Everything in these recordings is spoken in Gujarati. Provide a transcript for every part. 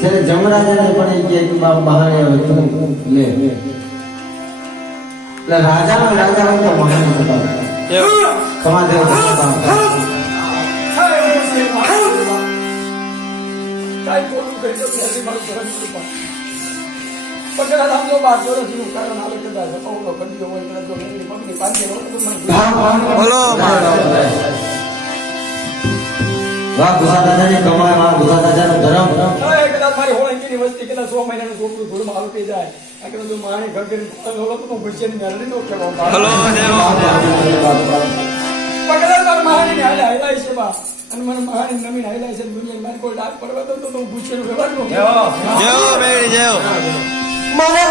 છે જમરાજને પણ કે બાપ બહાર તું લે એટલે રાજાનો રાજા તો મહાન હતા સમાજે કાઈ બોલું કહી દો કે મારું ધર્મ કૃપા પકડા રામનો બાદ જોરથી કારણ આવે કદા સપોલો કંડિયો હોય કદા જો મેરી મમ્મી પાંચે નો તો મને બોલો વાહ ગુસા દાદાની કમાય વાહ ગુસા દાદાનો ધર્મ એ કદા મારી હોળંગીની વસ્તી કદા 100 મહિનાનું છોકરું ધૂળમાં આવતી જાય આ કદા જો માણી ઘર કરી ઓલો તો ભૂષેની મેળડી નો કેવો હલો પકડા તાર માણી હાલાય છે બા અને મને માણી નમીન હાલાય છે દુનિયાની મારી કોઈ ડાક પડવા તો હું ભૂષેનો વ્યવહાર નો જેવો બેડી જેવો મને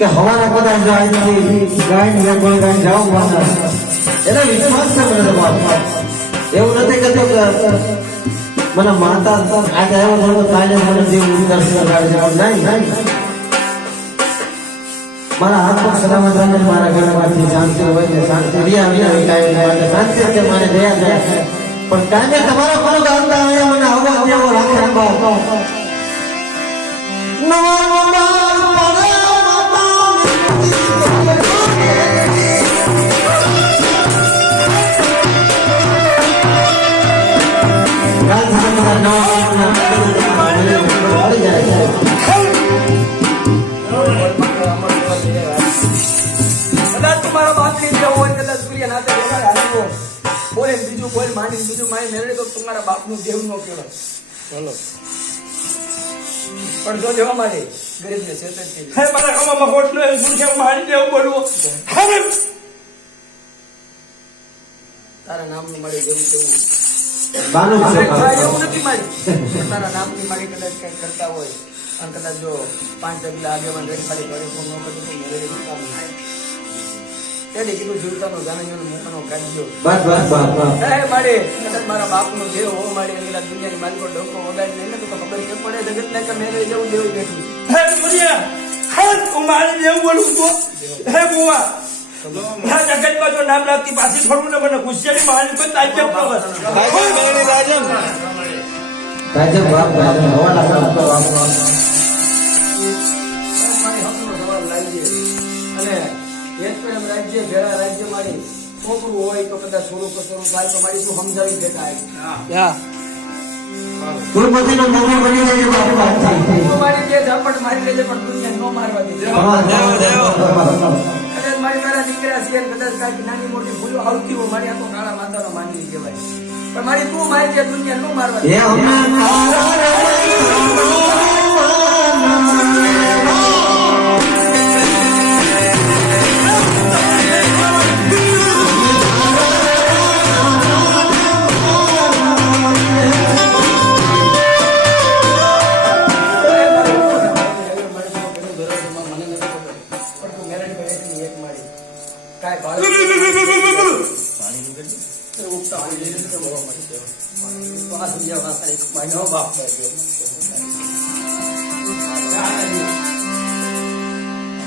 કે હવાના કદાચ ગાય જાઓ એનો વિશ્વાસ છે મને એવું નથી કહેતો કે મને માતા આજે આવ્યો હતો કાલે મને જેવું દર્શન નહીં મારા હાથ પગ સલામત રહે મારા ઘરમાંથી શાંતિ હોય ને શાંતિ શાંતિ છે મને દયા જાય પણ કાલે તમારો કોનો ગામડા આવ્યા મને આવો દેવો રાખે બોલે બીજું કોઈ માની બીજું મારી મેળવે તો તમારા બાપનું દેવ નો કહેવાય બોલો પણ જો દેવા મારે ગરીબ ને શેતન કે હે મારા ગામમાં હોટલો એ સુરખે મારી દેવ બોલવો તારા નામનું મારી જેવું તેવું બાનું છે એવું નથી મારી તારા નામની મારી કદાચ કઈ કરતા હોય અને કદાચ જો 5 ડગલા આગેવાન રહી ખાલી ઘરે ફોન ન કરે તો મેળવે કામ થાય તેડી કીધું જીવતાનો જાણ્યોનો મોકનો કાઢ્યો બસ હે મારે કદાચ મારા બાપનો દેવ હો મારે એલા દુનિયાની માલિકો ડોકો વગાડી લઈને તો ખબર કે પડે જગત ને કે મેરે જેવું દેવ બેઠું હે મુરિયા હે હું મારે દેવ બોલું તો હે બુવા ના જગતમાં જો નામ રાખતી પાછી થોડું ને મને ગુસ્સેની મારી કોઈ તાજબ ન બસ ભાઈ બેડી રાજન રાજન બાપ હવાના કરતો બાપ મારી હકનો સવાલ લાગી અને એક પ્રેમ રાજ્ય ભેળા રાજ્ય મારી છોકરું હોય તો કદાચ થોડું કસરું થાય તો મારી શું સમજાવી દેતા યા ગુરુપતિનો મોગો બની જાય તો આપણી વાત થાય મારી કે ઝાપટ મારી લેજે પણ દુનિયા નો મારવા દે દેવો કદાચ મારી મારા દીકરા છે કદાચ કાંઈક નાની મોટી ભૂલો આવતી હોય મારી આખો કાળા માતાનો માનવી કહેવાય પણ મારી તું મારી કે દુનિયા નો મારવા દે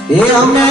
એ અમે